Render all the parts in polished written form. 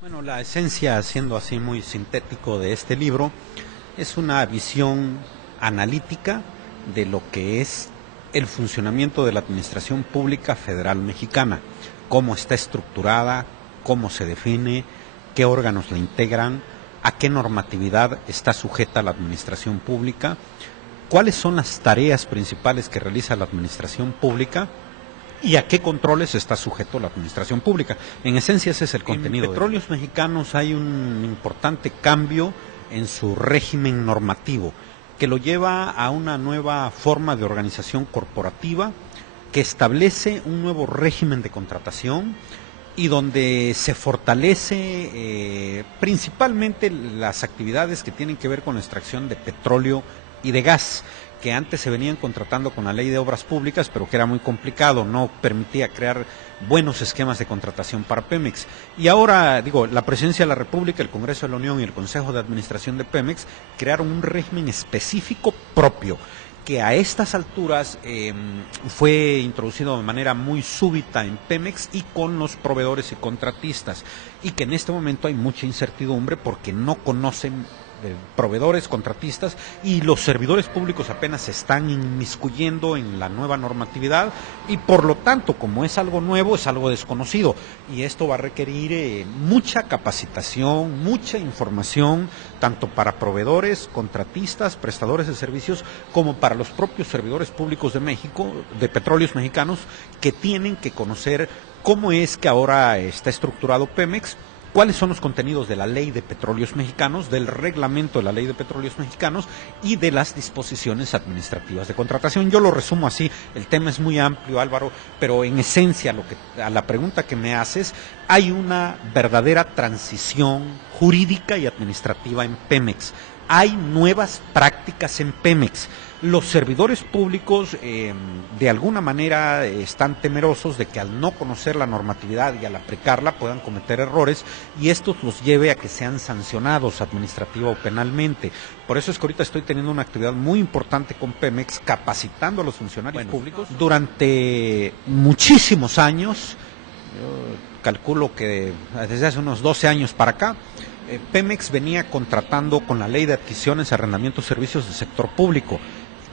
Bueno, la esencia, siendo así muy sintético, de este libro es una visión analítica de lo que es el funcionamiento de la Administración Pública Federal Mexicana, cómo está estructurada, cómo se define, qué órganos la integran, a qué normatividad está sujeta la Administración Pública, cuáles son las tareas principales que realiza la Administración Pública y a qué controles está sujeto la administración pública. En esencia ese es el contenido. En Petróleos Mexicanos hay un importante cambio en su régimen normativo que lo lleva a una nueva forma de organización corporativa que establece un nuevo régimen de contratación y donde se fortalece principalmente las actividades que tienen que ver con la extracción de petróleo y de gas, que antes se venían contratando con la Ley de Obras Públicas, pero que era muy complicado, no permitía crear buenos esquemas de contratación para Pemex. Y ahora, la Presidencia de la República, el Congreso de la Unión y el Consejo de Administración de Pemex crearon un régimen específico propio, que a estas alturas fue introducido de manera muy súbita en Pemex y con los proveedores y contratistas, y que en este momento hay mucha incertidumbre porque no conocen proveedores, contratistas, y los servidores públicos apenas se están inmiscuyendo en la nueva normatividad y por lo tanto, como es algo nuevo, es algo desconocido y esto va a requerir mucha capacitación, mucha información, tanto para proveedores, contratistas, prestadores de servicios, como para los propios servidores públicos de México, de Petróleos Mexicanos, que tienen que conocer cómo es que ahora está estructurado Pemex, cuáles son los contenidos de la Ley de Petróleos Mexicanos, del reglamento de la Ley de Petróleos Mexicanos y de las disposiciones administrativas de contratación. Yo lo resumo así, el tema es muy amplio, Álvaro, pero en esencia a la pregunta que me haces, hay una verdadera transición jurídica y administrativa en Pemex. Hay nuevas prácticas en Pemex. Los servidores públicos de alguna manera están temerosos de que al no conocer la normatividad y al aplicarla puedan cometer errores y esto los lleve a que sean sancionados administrativa o penalmente. Por eso es que ahorita estoy teniendo una actividad muy importante con Pemex, capacitando a los funcionarios públicos. Durante muchísimos años, yo calculo que desde hace unos 12 años para acá, Pemex venía contratando con la Ley de Adquisiciones, Arrendamientos y Servicios del Sector Público.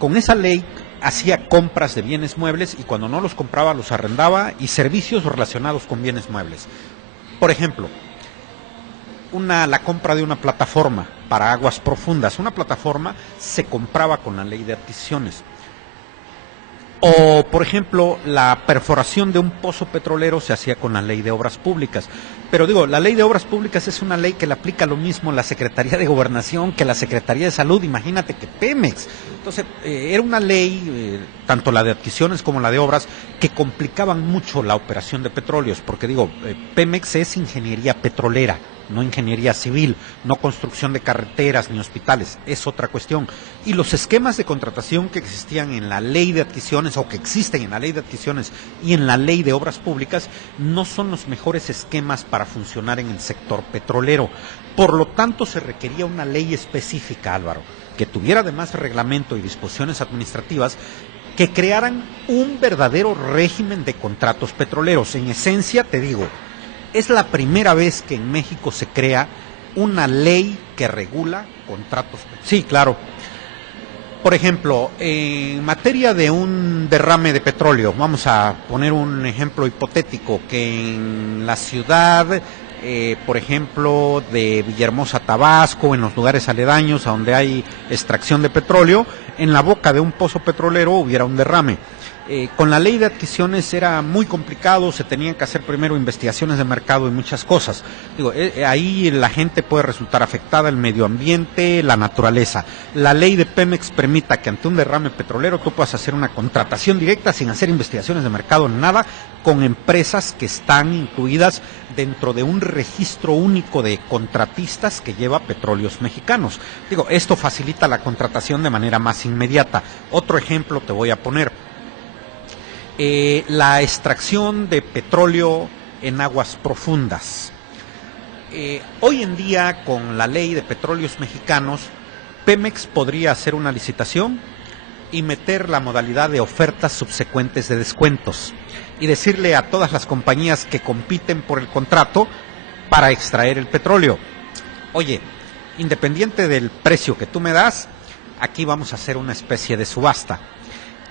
Con esa ley hacía compras de bienes muebles y cuando no los compraba los arrendaba y servicios relacionados con bienes muebles. Por ejemplo, la compra de una plataforma para aguas profundas. Una plataforma se compraba con la Ley de Adquisiciones. O, por ejemplo, la perforación de un pozo petrolero se hacía con la Ley de Obras Públicas. Pero la Ley de Obras Públicas es una ley que le aplica lo mismo la Secretaría de Gobernación que la Secretaría de Salud, imagínate que Pemex. Entonces, era una ley, tanto la de adquisiciones como la de obras, que complicaban mucho la operación de petróleos, porque Pemex es ingeniería petrolera, no ingeniería civil, no construcción de carreteras ni hospitales, es otra cuestión. Y los esquemas de contratación que existían en la Ley de Adquisiciones o que existen en la Ley de Adquisiciones y en la Ley de Obras Públicas no son los mejores esquemas para funcionar en el sector petrolero. Por lo tanto, se requería una ley específica, Álvaro, que tuviera además reglamento y disposiciones administrativas que crearan un verdadero régimen de contratos petroleros. En esencia, te digo, es la primera vez que en México se crea una ley que regula contratos. Sí, claro. Por ejemplo, en materia de un derrame de petróleo, vamos a poner un ejemplo hipotético, que en la ciudad, por ejemplo, de Villahermosa, Tabasco, en los lugares aledaños a donde hay extracción de petróleo, en la boca de un pozo petrolero hubiera un derrame. Con la Ley de Adquisiciones era muy complicado, se tenían que hacer primero investigaciones de mercado y muchas cosas. Ahí la gente puede resultar afectada, el medio ambiente, la naturaleza. La ley de Pemex permite que ante un derrame petrolero tú puedas hacer una contratación directa sin hacer investigaciones de mercado, nada, con empresas que están incluidas dentro de un registro único de contratistas que lleva Petróleos Mexicanos. Esto facilita la contratación de manera más inmediata. Otro ejemplo te voy a poner. La extracción de petróleo en aguas profundas. Hoy en día, con la Ley de Petróleos Mexicanos, Pemex podría hacer una licitación y meter la modalidad de ofertas subsecuentes de descuentos y decirle a todas las compañías que compiten por el contrato para extraer el petróleo. Oye, independiente del precio que tú me das, aquí vamos a hacer una especie de subasta.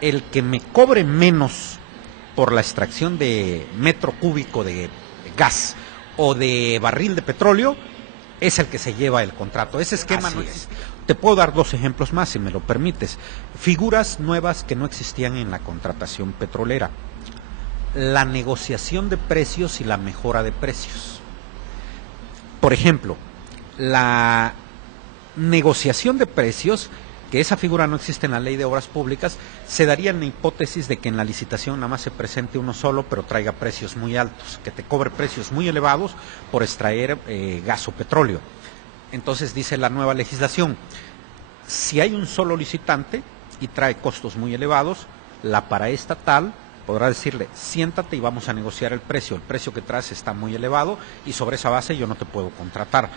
El que me cobre menos por la extracción de metro cúbico de gas o de barril de petróleo es el que se lleva el contrato. Ese esquema no existe. Te puedo dar 2 ejemplos más, si me lo permites. Figuras nuevas que no existían en la contratación petrolera. La negociación de precios y la mejora de precios. Por ejemplo, la negociación de precios, que esa figura no existe en la Ley de Obras Públicas, se daría en la hipótesis de que en la licitación nada más se presente uno solo, pero traiga precios muy altos, que te cobre precios muy elevados por extraer gas o petróleo. Entonces dice la nueva legislación, si hay un solo licitante y trae costos muy elevados, la paraestatal podrá decirle, siéntate y vamos a negociar el precio que traes está muy elevado y sobre esa base yo no te puedo contratar.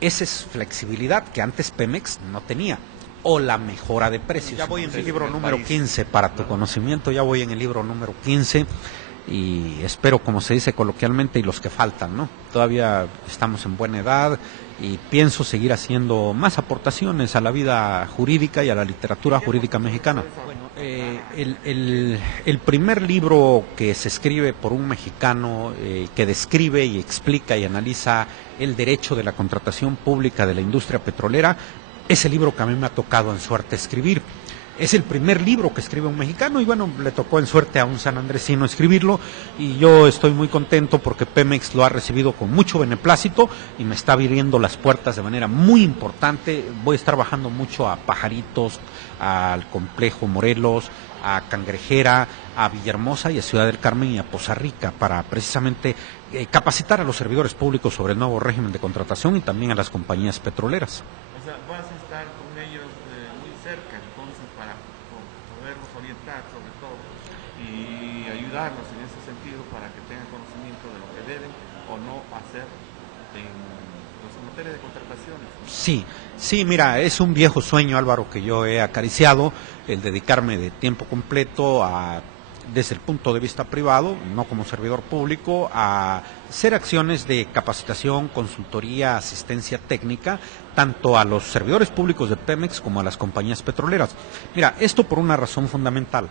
Esa es flexibilidad que antes Pemex no tenía. O la mejora de precios. Ya voy en el libro número 15, para tu conocimiento, ya voy en el libro número 15 y espero, como se dice coloquialmente, y los que faltan, ¿no? Todavía estamos en buena edad y pienso seguir haciendo más aportaciones a la vida jurídica y a la literatura jurídica mexicana. Bueno, el primer libro que se escribe por un mexicano que describe y explica y analiza el derecho de la contratación pública de la industria petrolera es el libro que a mí me ha tocado en suerte escribir. Es el primer libro que escribe un mexicano y bueno, le tocó en suerte a un sanandresino escribirlo y yo estoy muy contento porque Pemex lo ha recibido con mucho beneplácito y me está abriendo las puertas de manera muy importante. Voy a estar bajando mucho a Pajaritos, al Complejo Morelos, a Cangrejera, a Villahermosa y a Ciudad del Carmen y a Poza Rica para precisamente capacitar a los servidores públicos sobre el nuevo régimen de contratación y también a las compañías petroleras. O sea, vas a estar con ellos muy cerca, entonces, para poderlos orientar sobre todo y ayudarlos en ese sentido para que tengan conocimiento de lo que deben o no hacer en materia de contrataciones. Sí, mira, es un viejo sueño, Álvaro, que yo he acariciado, el dedicarme de tiempo completo desde el punto de vista privado, no como servidor público, a hacer acciones de capacitación, consultoría, asistencia técnica, tanto a los servidores públicos de Pemex como a las compañías petroleras. Mira, esto por una razón fundamental.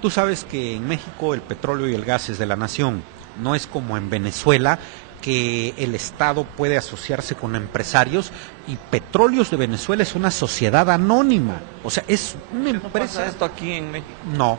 Tú sabes que en México el petróleo y el gas es de la nación, no es como en Venezuela, que el Estado puede asociarse con empresarios y Petróleos de Venezuela es una sociedad anónima, o sea, es una empresa. ¿No pasa esto aquí en México?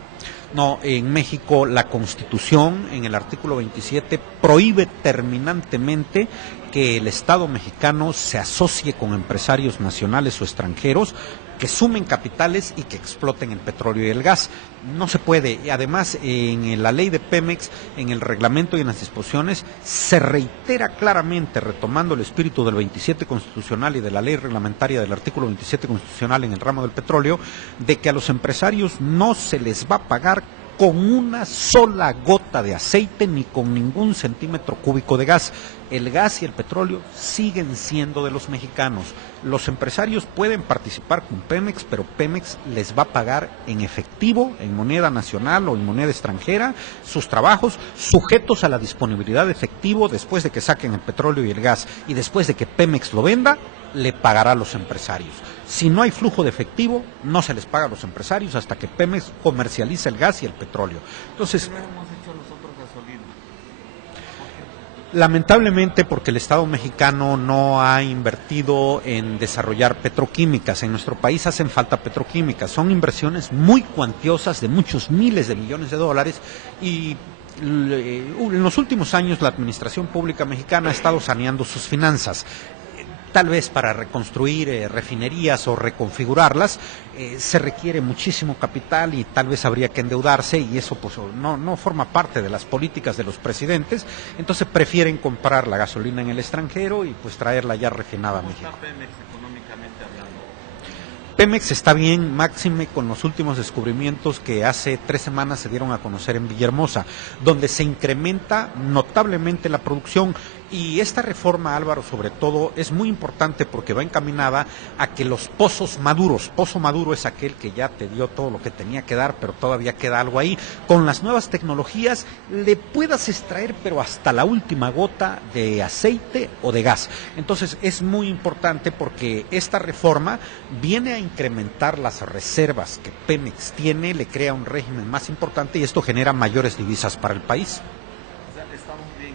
No, en México la Constitución en el artículo 27 prohíbe terminantemente que el Estado mexicano se asocie con empresarios nacionales o extranjeros que sumen capitales y que exploten el petróleo y el gas. No se puede. Y además, en la ley de Pemex, en el reglamento y en las disposiciones, se reitera claramente, retomando el espíritu del 27 constitucional y de la ley reglamentaria del artículo 27 constitucional en el ramo del petróleo, de que a los empresarios no se les va a pagar con una sola gota de aceite ni con ningún centímetro cúbico de gas. El gas y el petróleo siguen siendo de los mexicanos. Los empresarios pueden participar con Pemex, pero Pemex les va a pagar en efectivo, en moneda nacional o en moneda extranjera, sus trabajos sujetos a la disponibilidad de efectivo después de que saquen el petróleo y el gas y después de que Pemex lo venda, le pagará a los empresarios. Si no hay flujo de efectivo, no se les paga a los empresarios hasta que Pemex comercialice el gas y el petróleo. Entonces, ¿qué hemos hecho nosotros gasolina? Lamentablemente, porque el Estado mexicano no ha invertido en desarrollar petroquímicas. En nuestro país hacen falta petroquímicas. Son inversiones muy cuantiosas de muchos miles de millones de dólares y en los últimos años la administración pública mexicana ha estado saneando sus finanzas. Tal vez para reconstruir refinerías o reconfigurarlas se requiere muchísimo capital y tal vez habría que endeudarse y eso pues no forma parte de las políticas de los presidentes, entonces prefieren comprar la gasolina en el extranjero y pues traerla ya refinada a México. ¿Cómo está Pemex económicamente hablando? Pemex está bien, máxime con los últimos descubrimientos que hace 3 semanas se dieron a conocer en Villahermosa, donde se incrementa notablemente la producción. Y esta reforma, Álvaro, sobre todo, es muy importante porque va encaminada a que los pozos maduros, pozo maduro es aquel que ya te dio todo lo que tenía que dar, pero todavía queda algo ahí, con las nuevas tecnologías le puedas extraer, pero hasta la última gota de aceite o de gas. Entonces es muy importante porque esta reforma viene a incrementar las reservas que Pemex tiene, le crea un régimen más importante y esto genera mayores divisas para el país. O sea, estamos bien.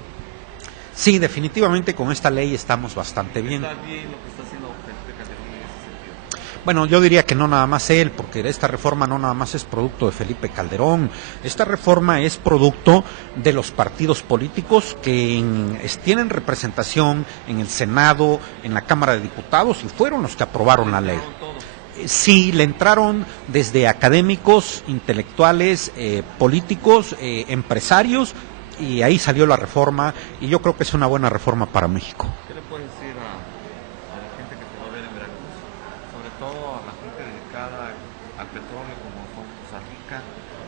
Sí, definitivamente con esta ley estamos bastante bien. Está bien lo que está haciendo Felipe Calderón en ese sentido. Bueno, yo diría que no nada más él, porque esta reforma no nada más es producto de Felipe Calderón. Esta reforma es producto de los partidos políticos que tienen representación en el Senado, en la Cámara de Diputados y fueron los que aprobaron la ley. Sí, le entraron desde académicos, intelectuales, políticos, empresarios, y ahí salió la reforma, y yo creo que es una buena reforma para México. ¿Qué le puedes decir a la gente que te va a ver en Veracruz? Sobre todo a la gente dedicada al petróleo, como son Costa Rica,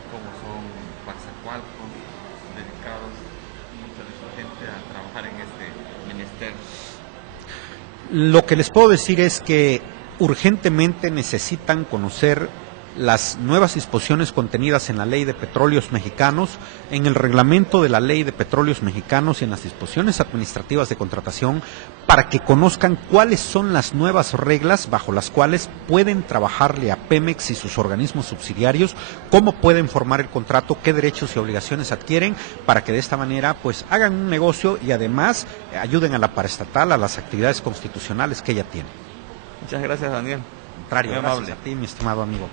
como son Coatzacoalcos, dedicados mucha de su gente a trabajar en este ministerio. Lo que les puedo decir es que urgentemente necesitan conocer las nuevas disposiciones contenidas en la Ley de Petróleos Mexicanos, en el reglamento de la Ley de Petróleos Mexicanos y en las disposiciones administrativas de contratación, para que conozcan cuáles son las nuevas reglas bajo las cuales pueden trabajarle a Pemex y sus organismos subsidiarios, cómo pueden formar el contrato, qué derechos y obligaciones adquieren, para que de esta manera pues hagan un negocio y además ayuden a la paraestatal, a las actividades constitucionales que ella tiene. Muchas gracias, Daniel. Contrario, muy gracias amable. a ti, mi estimado amigo.